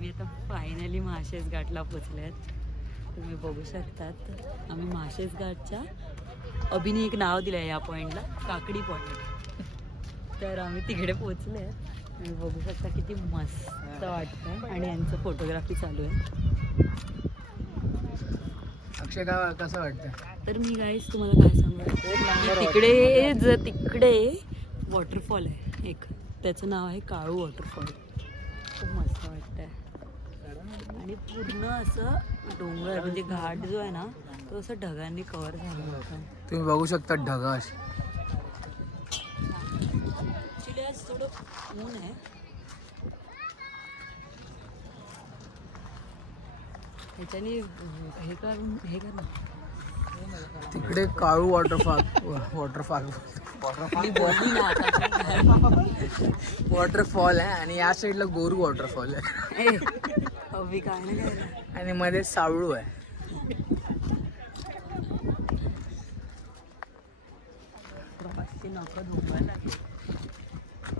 आम्ही आता फायनली महाशेज घाटला पोचलेत. तुम्ही बघू शकतात आम्ही महाशेज घाटच्या अभिने एक नाव दिलं आहे या पॉईंटला, काकडी पॉईंट. तर आम्ही तिकडे पोचले. तुम्ही बघू शकता किती मस्त वाटतं आणि यांचं फोटोग्राफी चालू आहे. अक्षय कसं वाटतं? तर मी गाईस तुम्हाला काय सांगू, तिकडे वॉटरफॉल आहे एक, त्याचं नाव आहे काळू वॉटरफॉल. खूप मस्त वाटतंय आणि पूर्ण असं डोंगर म्हणजे घाट जो आहे ना तो असं ढगांनी कव्हर झाला होता. तुम्ही बघू शकता ढगा असे. ॲक्च्युली आज थोडं ऊन आहे. ह्याच्याने हे कर ना. तिकडे काळू वॉटरफॉल वॉटरफॉल आहे आणि या साईडला गोरू वॉटरफॉल आहे अभि काय ना काय आणि मध्ये सावळू आहे. प्रवासी नका धुवायला लागेल.